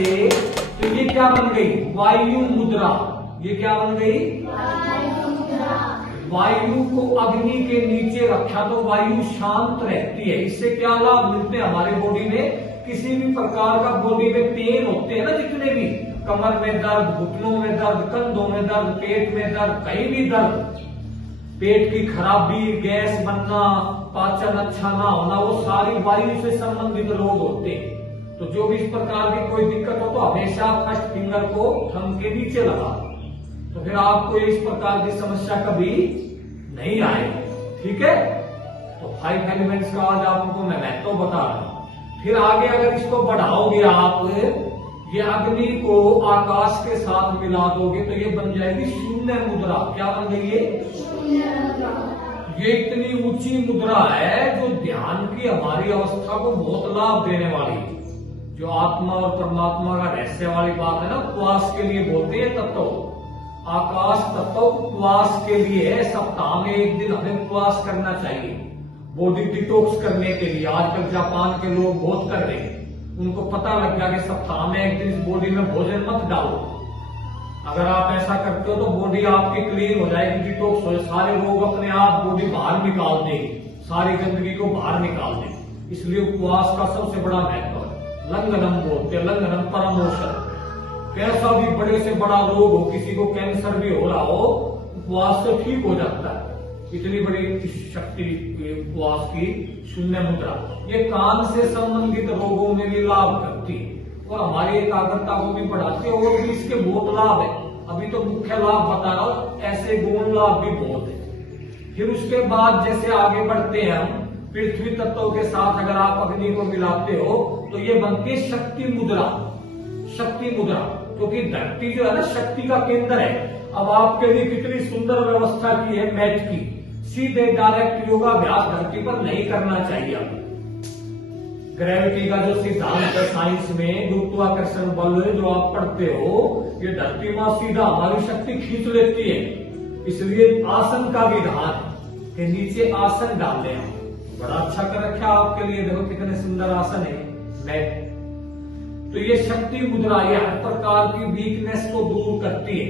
ऐसे, तो ये क्या बन गई? वायु मुद्रा। ये क्या बन गई? वायु को अग्नि के नीचे रखा तो वायु शांत रहती है। इससे क्या लाभ मिलते हैं हमारे बॉडी में? किसी भी प्रकार का बॉडी में पेन होते हैं ना, जितने भी, कमर में दर्द, घुटनों में दर्द, कंधों में दर्द, पेट में दर्द, कहीं भी दर्द, पेट की खराबी, गैस बनना, पाचन अच्छा ना होना, वो सारी वायु से संबंधित रोग होते हैं। तो जो भी इस प्रकार की कोई दिक्कत हो तो हमेशा फर्स्ट फिंगर को थंब के नीचे लगा, तो फिर आपको इस प्रकार की समस्या कभी नहीं आएगी। ठीक है, तो 5 एलिमेंट्स का आज आपको मैं महत्व बता रहा हूं। फिर आगे अगर इसको बढ़ाओगे आप, ये अग्नि को आकाश के साथ मिला दोगे तो ये बन जाएगी शून्य मुद्रा। क्या बन गई ये इतनी ऊंची मुद्रा है जो ध्यान की हमारी अवस्था को बहुत लाभ देने वाली है। जो आत्मा और परमात्मा का रहस्य वाली बात है ना, उपवास के लिए बोलते हैं तत्व, आकाश तत्व उपवास के लिए है। सप्ताह में एक दिन हमें उपवास करना चाहिए बॉडी डिटॉक्स करने के लिए। आजकल जापान के लोग बहुत कर रहे हैं, उनको पता लग गया कि सप्ताह में एक दिन बॉडी में भोजन मत डालो। अगर आप ऐसा करते हो तो बॉडी आपकी क्लीन हो जाएगी, डिटॉक्स हो जाए, सारे रोग अपने आप बॉडी बाहर निकाल देगी, सारी गंदगी को बाहर निकाल देगी। इसलिए उपवास का सबसे बड़ा महत्व है। लंघनम बोलते हैं, लंघनम परमोषण। कैसा भी बड़े से बड़ा रोग हो, किसी को कैंसर भी हो रहा हो, उपवास से ठीक हो जाता है। इतनी बड़ी शक्ति उपवास की शून्य मुद्रा। ये कान से संबंधित रोगों में भी लाभ करती है और हमारी एकाग्रता को भी बढ़ाती है, और भी इसके बहुत लाभ है। अभी तो मुख्य लाभ बता रहा हूं, ऐसे गौण लाभ भी बहुत है। फिर उसके बाद जैसे आगे बढ़ते हैं हम, पृथ्वी तत्व के साथ अगर आप अग्नि को मिलाते हो तो ये बनती है शक्ति मुद्रा। शक्ति मुद्रा, क्योंकि धरती जो है ना शक्ति का केंद्र है। अब आपके लिए कितनी सुंदर व्यवस्था की है मैथ की, सीधे डायरेक्ट योगाभ्यास धरती पर नहीं करना चाहिए। आपको ग्रेविटी का जो सिद्धांत है साइंस में, गुरुत्वाकर्षण बल जो आप पढ़ते हो, ये धरती में सीधा हमारी शक्ति खींच लेती है। इसलिए आसन का विधान के नीचे आसन डाल दें। बड़ा अच्छा कर रखा आपके लिए, देखो कितने सुंदर आसन है मैथ। तो ये शक्ति मुद्रा ये हर प्रकार की वीकनेस को दूर करती है।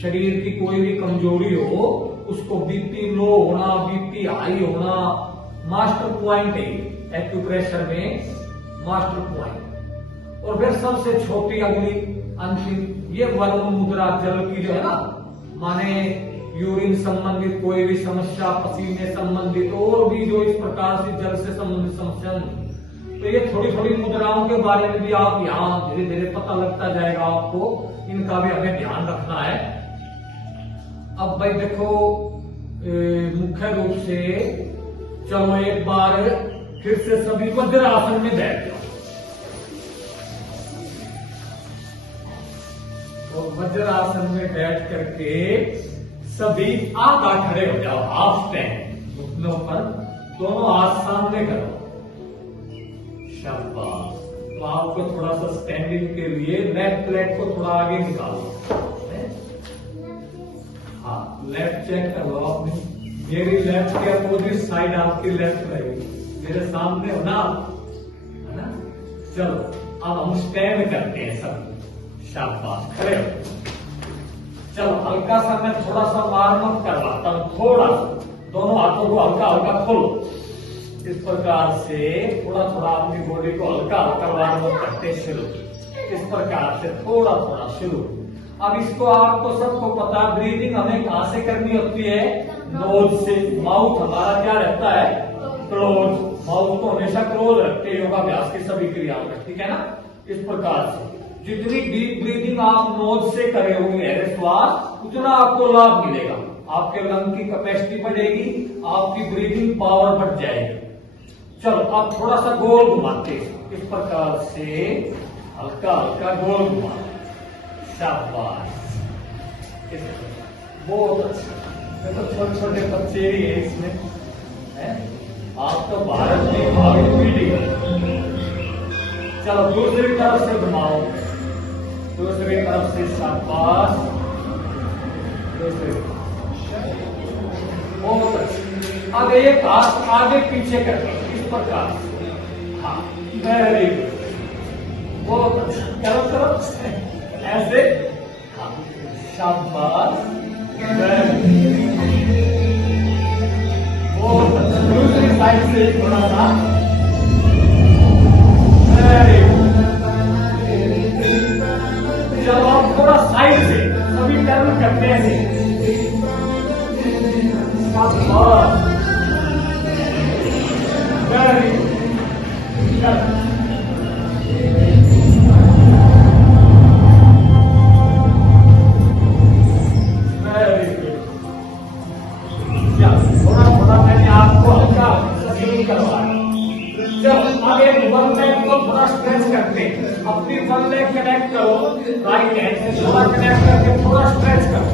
शरीर की कोई भी कमजोरी हो, उसको बीपी लो होना, बीपी हाई होना, मास्टर पॉइंट है एक्यूप्रेशर में, मास्टर पॉइंट। और फिर सबसे छोटी अगली अंतिम ये वरुण मुद्रा, जल की जो है ना, माने यूरिन संबंधित कोई भी समस्या, पसीने संबंधित और भी जो इस प्रकार से जल से संबंधित समस्या, तो ये थोड़ी थोड़ी मुद्राओं के बारे में भी आप यहाँ धीरे धीरे पता लगता जाएगा आपको, इनका भी हमें ध्यान रखना है। अब भाई देखो मुख्य रूप से चलो एक बार फिर से सभी वज्र आसन में बैठ जाओ। तो वज्र आसन में बैठ करके सभी आधा खड़े हो जाओ, हाफ स्टैंड, घुटनों पर दोनों हाथ सामने करो। शाबाश। तो आपको थोड़ा सा स्टैंडिंग के लिए लेफ्ट लेग को थोड़ा आगे निकालो। हाँ, लेफ्ट चेक कर लो आपने, मेरी लेफ्ट के अपोजिट साइड आपकी लेफ्ट रहेगी, मेरे सामने हो ना, है ना। चलो अब हम स्टैंड करते हैं सब। शाबाश, खड़े हो। चलो हल्का सा मैं थोड़ा सा वार्म अप करवाता हूं, थोड़ा दोनों हाथों को हल्का हल्का खोलो। इस प्रकार से थोड़ा थोड़ा अपनी बॉडी को हल्का हल्का वार्म अप करते शुरू, इस प्रकार से थोड़ा थोड़ा शुरू। अब इसको आपको सबको पता, ब्रीदिंग हमें कहां से करनी होती है? नोज से। माउथ हमारा क्या रहता है? क्लोज। माउथ को हमेशा क्लोज रखते हैं योगाभ्यास की सभी क्रियाओं में, ठीक है ना। इस प्रकार से जितनी डीप ब्रीदिंग आप नोज से करे होंगे श्वास, उतना आपको लाभ मिलेगा। आपके लंग की कैपेसिटी बढ़ेगी, आपकी ब्रीदिंग पावर बढ़ जाएगी। चलो अब थोड़ा सा गोल घुमाते हैं, इस प्रकार से हल्का हल्का गोल घुमा। शाबाश, बहुत अच्छा। ये तो छोटे छोटे बच्चे ही है इसमें, है? आप तो भारत की भावी पीढ़ी है। चलो दूसरी तरफ से घुमाओ, दूसरी तरफ से। शाबाश, दूसरी। बहुत अच्छा। अब एक हाथ आगे पीछे करके इस प्रकार। हाँ, वेरी गुड, बहुत अच्छा, करो करो ऐसे, शाबाश, बहुत अच्छा, दूसरी साइड से थोड़ा सा, चलो आप थोड़ा साइड से सभी टर्न करते हैं, शाबाश, वेरी गुड, अपनी वन लेग कनेक्ट करो, राइट हैंड से थोड़ा कनेक्ट करके थोड़ा स्ट्रेच करो,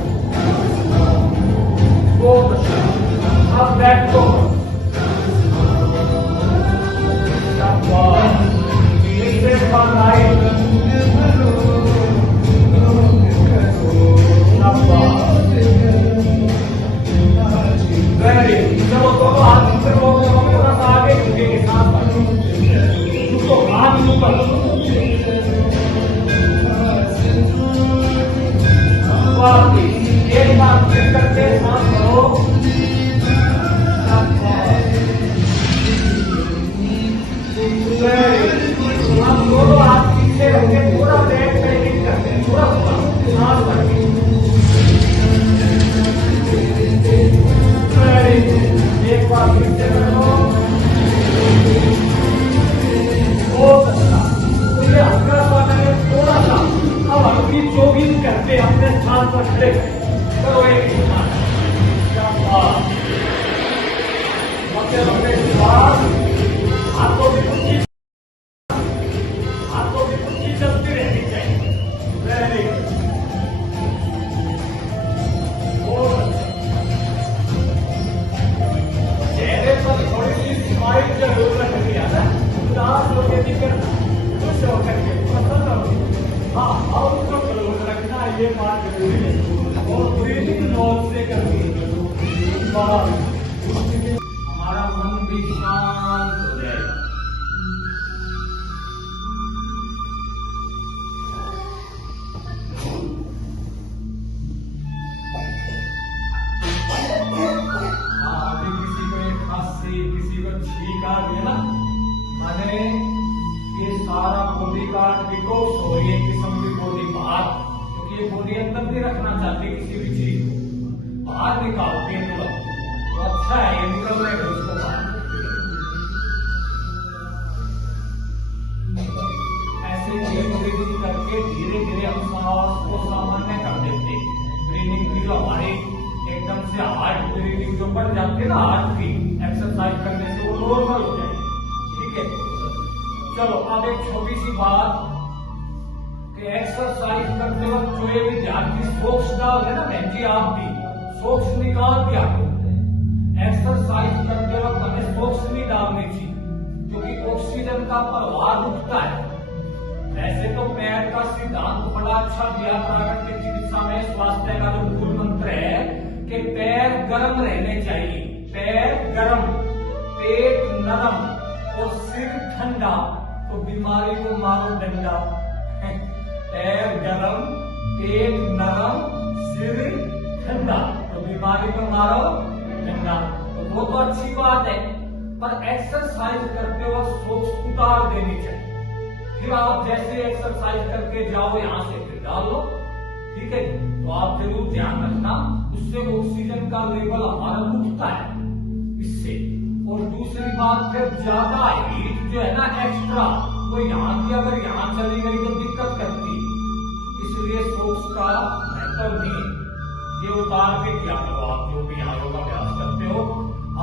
बहुत अच्छा, अब बैक को राइट, वेरी, चलो दोनों हाथ से थोड़ा सा आगे झुकेंगे, साथ उसको हाथ ऊपर, एक बार फिर करके सांस लो, हम दोनों हाथ पीछे रखके पूरा बैक पेंटिंग करते हैं, थोड़ा सांस भरके, एक बार फिर से करो, बहुत अच्छा, तो ये हल्का सा थोड़ा सा, अब हल्की जॉगिंग करते अपने स्थान पर खड़े करो, एक हाथों की कुर्सी चलती रहनी चाहिए, वेरी गुड, चेहरे पर थोड़ी सी स्माइल जरूर रखनी है ना, उदास होकर नहीं करना, खुश होकर के पसंद हो, हाँ आउटलुक जरूर रखना, ये बात जरूरी है, और ब्रीदिंग नोज से करनी है, हमारा मन भी शांत हो जाएगा। हाँ, अभी किसी को एक खांसी, किसी को छींक आ गई ना, मैंने ये सारा बॉडी का डिटॉक्स हो रही है, किस्म की बॉडी बाहर, क्योंकि ये बॉडी अंदर नहीं रखना चाहती किसी भी चीज को, बाहर निकालती है तुरंत, तो अच्छा है ये निकल रहे हैं उसको बाहर, ऐसे ब्रीदिंग करके धीरे धीरे हम सांस को सामान्य कर देते हैं, ब्रीदिंग की जो हमारी एकदम से हार्ट ब्रीदिंग जो बढ़ जाती है ना, हार्ट की एक्सरसाइज करने से वो नॉर्मल हो जाए, ठीक है। चलो अब एक छोटी सी बात कि एक्सरसाइज करते वक्त जो ये भी ध्यान की सोक्स डाल है ना बहन जी, आप भी सोक्स निकाल दिया, एक्सरसाइज करते वक्त हमें सोक्स नहीं डालनी चाहिए, क्योंकि ऑक्सीजन का प्रवाह रुकता है। वैसे तो पैर का सिद्धांत बड़ा अच्छा दिया प्राकृतिक चिकित्सा में, स्वास्थ्य का जो मूल मंत्र है कि पैर गर्म रहने चाहिए, पैर गर्म, पेट नरम और सिर ठंडा, तो बीमारी को मारो डंडा, पैर गरम, पेट नरम, सिर ठंडा, तो बीमारी को मारो डंडा, तो वो तो अच्छी बात है, पर एक्सरसाइज करते वक्त सोच उतार देनी चाहिए, फिर आप जैसे एक्सरसाइज करके जाओ यहां से फिर डाल लो, ठीक है। तो आप जरूर ध्यान रखना, उससे ऑक्सीजन का लेवल हमारा उठता है इससे, और दूसरी बात फिर ज्यादा हीट जो है ना एक्स्ट्रा, वो यहाँ की अगर यहाँ चली गई तो दिक्कत करती है, इसलिए सोच का महत्व नहीं, ये उतार के क्या करो, आप जो भी यहाँ योगा अभ्यास करते हो,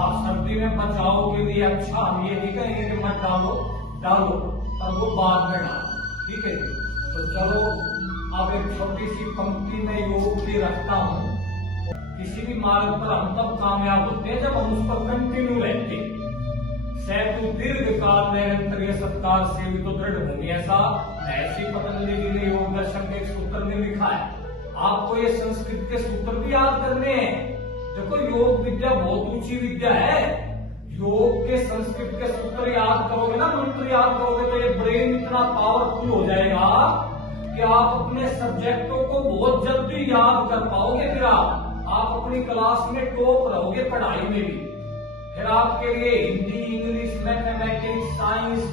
आप सर्दी में बचाव के लिए अच्छा, हम ये नहीं कहेंगे कि मत डालो, डालो, पर वो बाद में डालो, ठीक है। तो चलो अब एक छोटी सी पंक्ति में योग की रखता हूँ, किसी भी मार्ग पर हम तब कामयाब होते हैं जब हम उस पर कंटिन्यू रहते हैं, सैतु दीर्घ काल निरंतर सत्कार से भी तो दृढ़ भूमि, ऐसा महर्षि पतंजलि जी ने योग दर्शन के एक सूत्र में लिखा है। आपको ये संस्कृत के सूत्र भी याद करने हैं। देखो योग विद्या बहुत ऊंची विद्या है, योग के संस्कृत के सूत्र याद करोगे ना, मंत्र याद करोगे तो ये ब्रेन इतना पावरफुल हो जाएगा कि आप अपने सब्जेक्टों को बहुत जल्दी याद कर पाओगे। फिर आप अपनी क्लास में टॉप रहोगे पढ़ाई में भी। फिर आपके लिए Hindi, English, mathematics, science,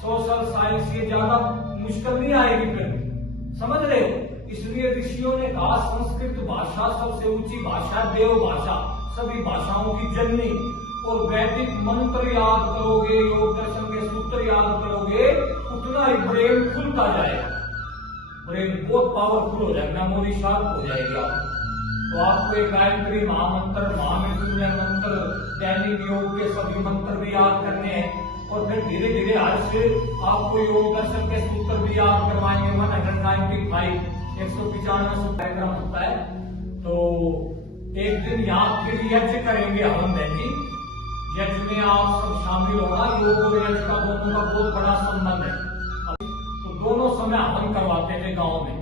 social science ये ज्यादा मुश्किल नहीं आएगी। फिर समझ रहे हो? इसलिए ऋषियों ने कहा संस्कृत भाषा सबसे ऊंची भाषा, देव भाषा, सभी भाषाओं की जननी। और वैदिक मंत्र याद करोगे, योग दर्शन के सूत्र याद करोगे, उतना ही ब्रेन खुलता जाएगा। ब्रेन बहुत पावरफुल हो जाएगा, मेमोरी शार्प हो जाएगी आप। तो आपको एक गायत्री महामंत्र, महामृत्युंजय मंत्र, दैनिक योग के सभी मंत्र भी याद करने हैं। और फिर धीरे धीरे आज से आपको योग दर्शन के सूत्र भी याद करवाएंगे। 195 195 कार्यक्रम होता है। तो एक दिन यहाँ फिर यज्ञ करेंगे हम जी। यज्ञ में आप सब शामिल होना। योग और यज्ञ का दोनों का बहुत बड़ा संबंध है। तो दोनों समय हवन करवाते थे गांव में।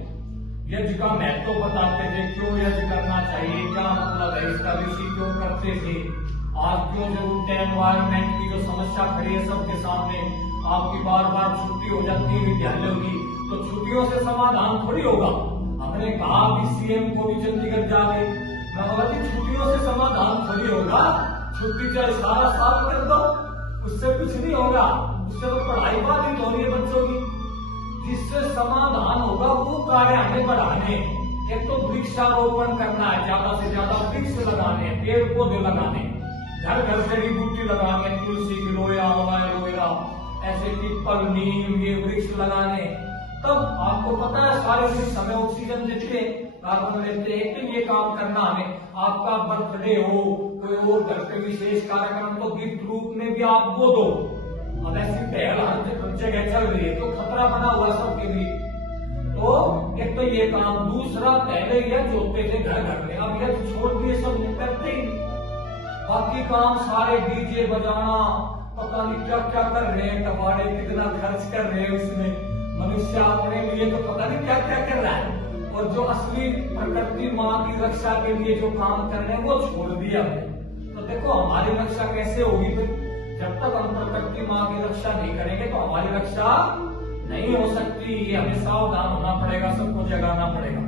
यज्ञ का महत्व बताते थे, क्यों यज्ञ करना चाहिए, क्या मतलब है इसका, ऋषि क्यों करते थे, आज क्यों जरूरत है, एनवायरमेंट की जो समस्या खड़ी है सबके सामने। आपकी बार बार छुट्टी हो जाती है विद्यालयों की, तो छुट्टियों से समाधान थोड़ी होगा। हमने कहा भी सीएम को भी चंडीगढ़ जाके, मैं बोला कि छुट्टियों से समाधान थोड़ी होगा। छुट्टी चाहे सारा साल कर दो, उससे कुछ नहीं होगा। उससे तो पढ़ाई बाधित हो रही है बच्चों की। जिससे समाधान होगा वो कार्य हमें बढ़ाने। एक तो वृक्षारोपण करना है, ज्यादा से ज्यादा वृक्ष लगाने, पेड़ पौधे लगाने, घर घर जड़ी बूटी लगाने, तुलसी की लोया, एलोवेरा, ऐसे पीपल, नीम, ये वृक्ष लगाने। तब आपको पता है सारे वृक्ष हमें ऑक्सीजन देते, कार्बन लेते हैं। तो ये काम करना हमें। आपका बर्थडे हो, कोई और घर पे विशेष कार्यक्रम, तो गिफ्ट रूप में भी आप वो दो। अब ऐसी पहल हर जगह चल रही है, तो खतरा बना हुआ सबके लिए। तो एक तो ये काम। दूसरा, पहले यज्ञ होते थे घर घर में, अब यज्ञ छोड़ दिए, सब करते ही। बाकी काम सारे डीजे बजाना, पता नहीं क्या क्या कर रहे हैं, कबाड़े कितना खर्च कर रहे हैं उसमें। मनुष्य अपने लिए तो पता नहीं क्या क्या कर रहा है। और जो असली प्रकृति माँ की रक्षा के लिए जो काम कर रहे हैं वो छोड़ दिया। तो देखो हमारी रक्षा कैसे होगी फिर? जब तक हम प्रकृति माँ की रक्षा नहीं करेंगे तो हमारी रक्षा नहीं हो सकती। ये हमें सावधान होना पड़ेगा, सबको जगाना पड़ेगा,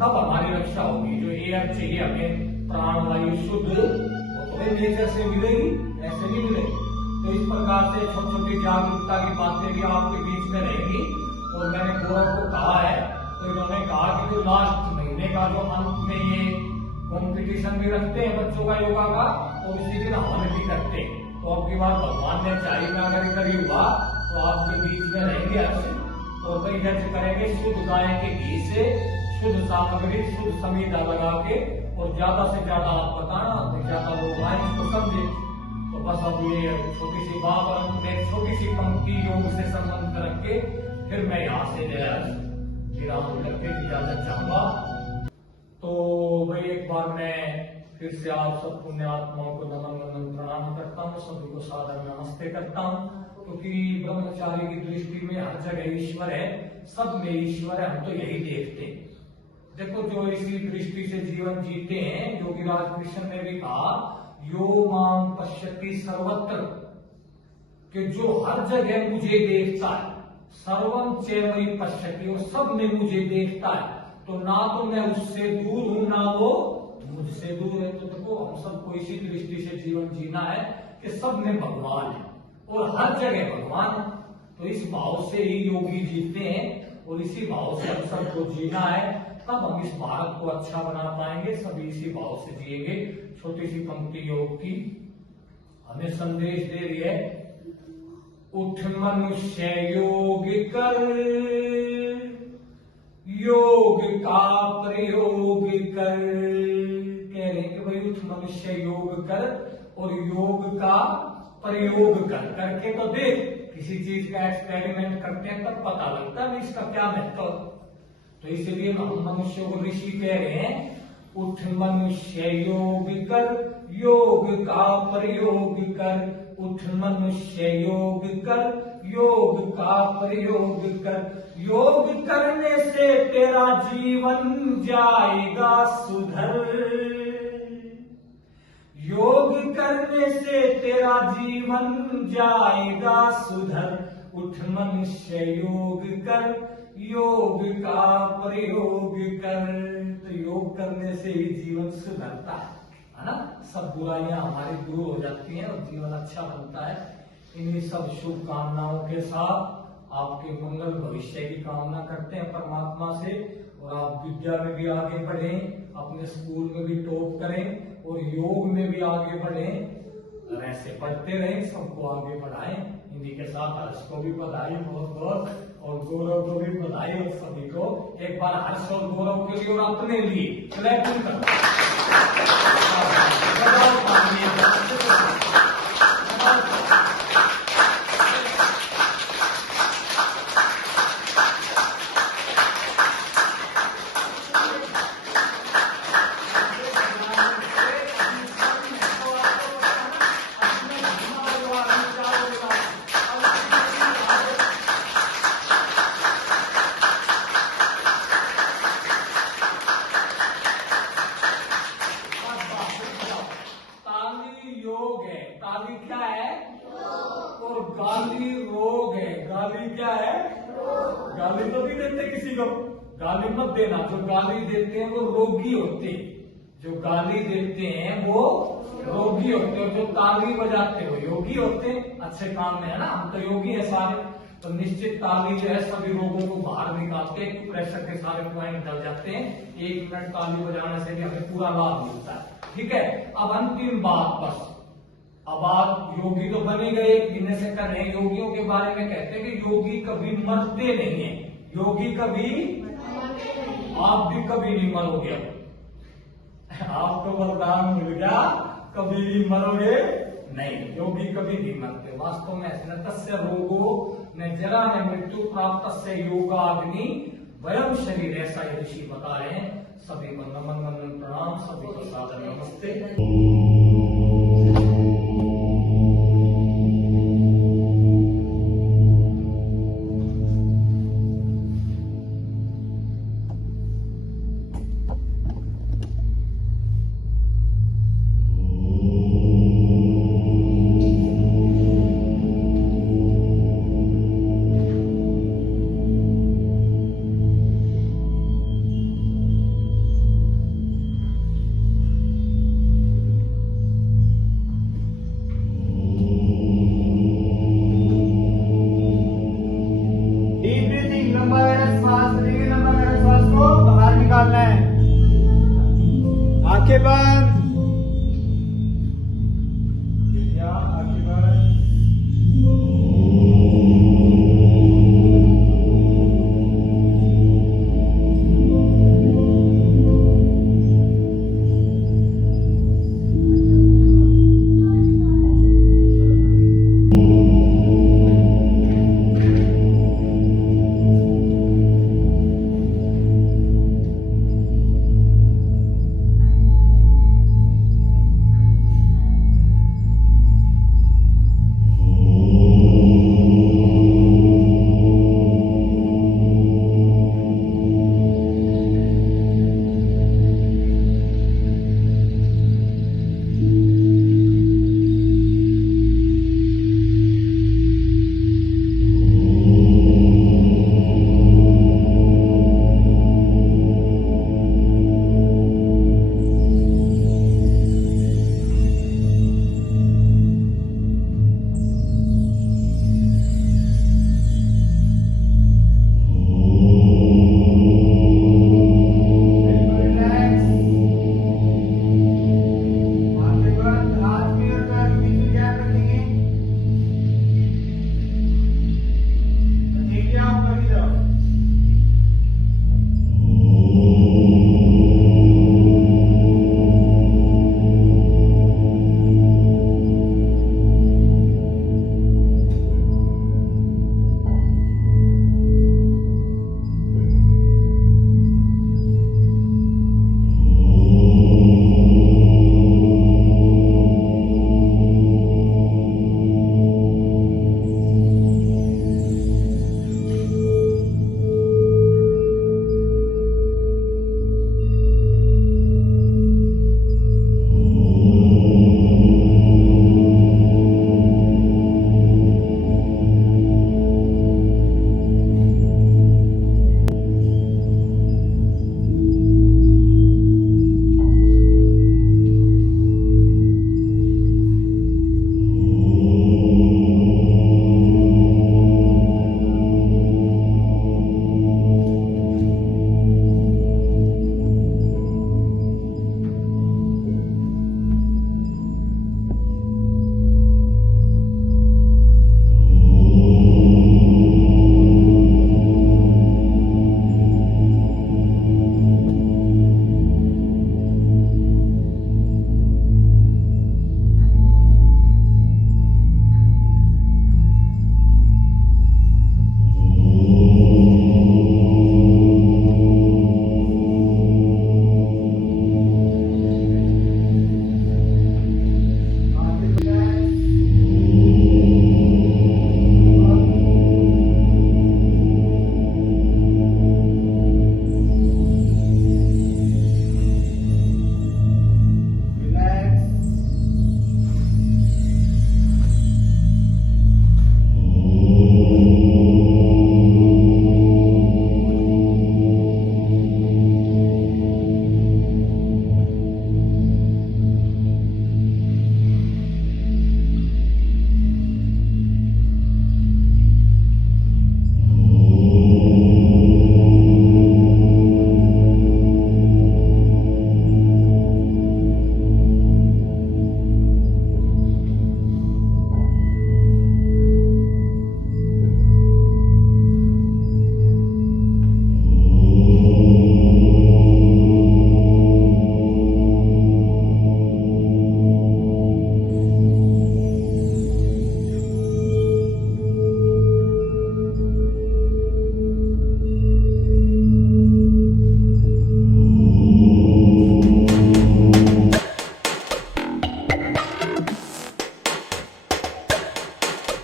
तब हमारी रक्षा होगी। जो एयर चाहिए हमें, प्राणवायु शुद्ध, वो तो नेचर से मिलेगी, ऐसे नहीं मिलेगी। तो इस प्रकार से छोटी छोटी जागरूकता की बातें भी आपके बीच में रहेंगी। और मैंने गौरव को कहा है, तो इन्होंने कहा कि जो लास्ट महीने का जो अंत में ये कॉम्पिटिशन भी रखते हैं बच्चों का योगा का, और इसी दिन हवन भी करते हैं। तो अब की बार भगवान ने चाहिए मैं अगर इधर ही हुआ तो आपके बीच में रहेंगे अच्छे। और वही यज्ञ करेंगे शुद्ध गाय के घी से, शुद्ध सामग्री, शुद्ध समीधा लगा के। और ज्यादा से ज्यादा आप बताना, तो ज्यादा लोग आए इसको समझे। तो बस अब ये छोटी सी बात और छोटी सी पंक्ति योग से संबंध रख के फिर मैं यहाँ से विराम करके इजाजत चाहूंगा। तो भाई एक बार मैं फिर से आप सब पुण्य आत्माओं को नमन वंदन प्रणाम करता हूँ, सभी को सादर नमस्ते करता हूँ। क्योंकि ब्रह्मचारी की दृष्टि में हर जगह ईश्वर है, सब में ईश्वर है, हम तो यही देखते हैं। देखो जो इसी दृष्टि से जीवन जीते हैं, योगीराज कृष्ण ने भी कहा यो मां पश्यति सर्वत्र, कि जो हर जगह मुझे देखता है, सर्वम चैवई पश्यति, और सब में मुझे देखता है। तो ना तो मैं उससे दूर हूं, ना वो मुझसे दूर है। तो देखो हम सबको इसी दृष्टि से जीवन जीना है कि सब में भगवान है और हर जगह भगवान है। तो इस भाव से ही योगी जीते हैं और इसी भाव से हम सबको जीना है, तब हम इस भारत को अच्छा बना पाएंगे। सभी इसी भाव से जिएंगे। छोटी सी पंक्ति योग की हमें संदेश दे रही है, उठ मनुष्य योग कर, योग का प्रयोग कर। कह रहे हैं कि भाई उठ मनुष्य योग कर और योग का प्रयोग कर। करके तो देख, किसी चीज का एक्सपेरिमेंट करते हैं तब पता लगता है इसका क्या महत्व। तो इसीलिए हम मनुष्य को ऋषि कह रहे हैं, उठ मनुष्य योग कर, योग का प्रयोग कर। उठ मनुष्य योग कर, योग का प्रयोग कर। योग करने से तेरा जीवन जाएगा सुधर, योग करने से तेरा जीवन जाएगा सुधर, उठ मनुष्य योग कर, योग का प्रयोग कर। तो योग करने से ही जीवन सुधरता है ना। सब बुराइयां हमारी दूर हो जाती हैं और जीवन अच्छा बनता है। इन्हीं सब शुभकामनाओं के साथ आपके मंगल भविष्य की कामना करते हैं परमात्मा से, और आप विद्या में भी आगे बढ़ें, अपने स्कूल में भी टॉप करें और योग में भी आगे बढ़ें, और ऐसे पढ़ते रहें, सबको आगे बढ़ाएं। इन्हीं के साथ हर्ष को भी बधाई बहुत बहुत, और गौरव को भी बधाई, और सभी को एक बार हर्ष और गौरव के लिए और अपने लिए क्लैपिंग करो। योग है, ताली क्या है? और गाली रोग है। गाली क्या है? गाली तो नहीं देते किसी को, गाली मत देना। जो गाली देते हैं वो रोगी होते हैं, जो गाली देते हैं वो रोगी होते हैं, जो ताली बजाते हो योगी होते हैं। अच्छे काम में है ना, हम तो योगी है सारे। तो निश्चित ताली जो है सभी रोगों को बाहर निकालते हैं, प्रेशर के सारे पॉइंट निकल जाते हैं। 1 मिनट ताली बजाने से भी हमें पूरा लाभ मिलता है। ठीक है, अब अंतिम बात बस, अब आप योगी तो बने गए, इन्हें से कर रहे हैं। योगियों के बारे में कहते हैं कि योगी कभी मरते नहीं है। योगी कभी, आप भी कभी नहीं मरोगे। आपको वरदान मिल गया, कभी भी मरोगे नहीं। योगी कभी नहीं मरते। वास्तव में ऐसे न तस्य रोगो न जरा न मृत्यु प्राप्त से योगाग्नि वयम शरीर, ऐसा ये ऋषि बता रहे हैं। सभी को नमन नमन प्रणाम, सभी को सादर नमस्ते।